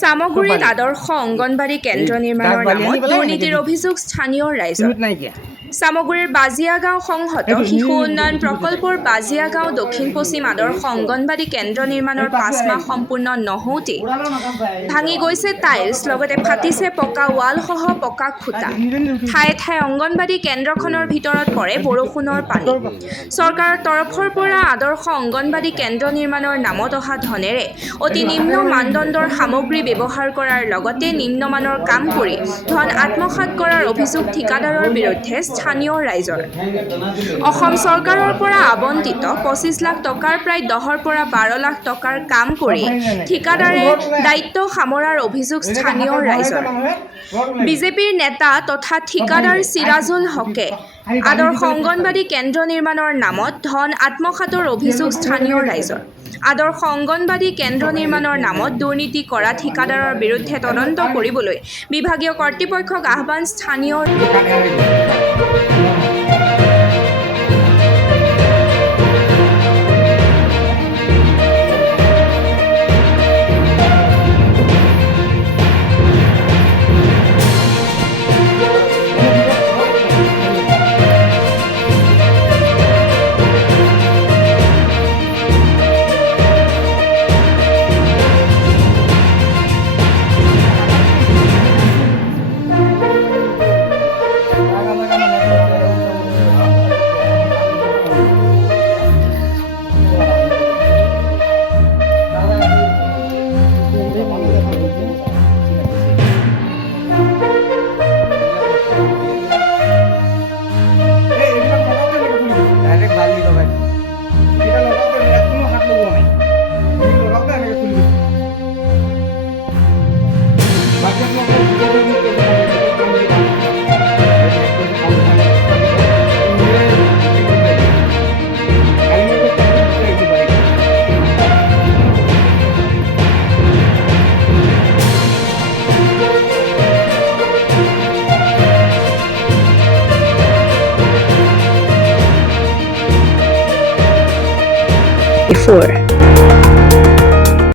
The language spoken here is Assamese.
সামগুৰিত আদৰ্শ অংগনবাড়ী কেন্দ্ৰ নিৰ্মাণৰ নামত দুৰ্নীতিৰ অভিযোগ স্থানীয় ৰাইজৰ। সামগুৰিৰ বাজিয়া গাঁও সংহত শিশু উন্নয়ন প্ৰকল্পৰ বাজিয়া গাঁও দক্ষিণ পশ্চিম আদৰ্শ অংগনবাড়ী কেন্দ্ৰ নিৰ্মাণৰ 5 মাহ সম্পূৰ্ণ নহওঁতেই ভাঙি গৈছে টাইলছ, লগতে ফাটিছে পকা ৱালসহ পকা খুঁটা। ঠায়ে ঠায়ে অংগনবাড়ী কেন্দ্ৰখনৰ ভিতৰত পৰে বৰষুণৰ পানী। চৰকাৰৰ তৰফৰ পৰা আদৰ্শ অংগনবাড়ী কেন্দ্ৰ নিৰ্মাণৰ নামত অহা ধনেৰে অতি নিম্ন মানদণ্ডৰ সামগ্ৰী ব্যৱহাৰ কৰাৰ লগতে নিম্নমানৰ কাম কৰি ধন আত্মসাৎ কৰাৰ অভিযোগ ঠিকাদাৰৰ বিৰুদ্ধে স্থানীয় ৰাইজৰ। অসম চৰকাৰৰ পৰা আবণ্টিত 25 লাখ টকাৰ প্ৰায় 10ৰ পৰা 12 লাখ টকাৰ কাম কৰি ঠিকাদাৰে দায়িত্ব সামৰাৰ অভিযোগ স্থানীয় ৰাইজৰ। বিজেপিৰ নেতা তথা ঠিকাদাৰ চিৰাজুল হকে আদৰ্শ অংগনবাড়ী কেন্দ্ৰ নিৰ্মাণৰ নামত ধন আত্মসাতৰ অভিযোগ স্থানীয় ৰাইজৰ। আদৰ্শ অংগনবাড়ী কেন্দ্ৰ নিৰ্মাণৰ নামত দুৰ্নীতি কৰা ঠিকাদাৰৰ বিৰুদ্ধে তদন্ত কৰিবলৈ বিভাগীয় কৰ্তৃপক্ষক আহ্বান স্থানীয়।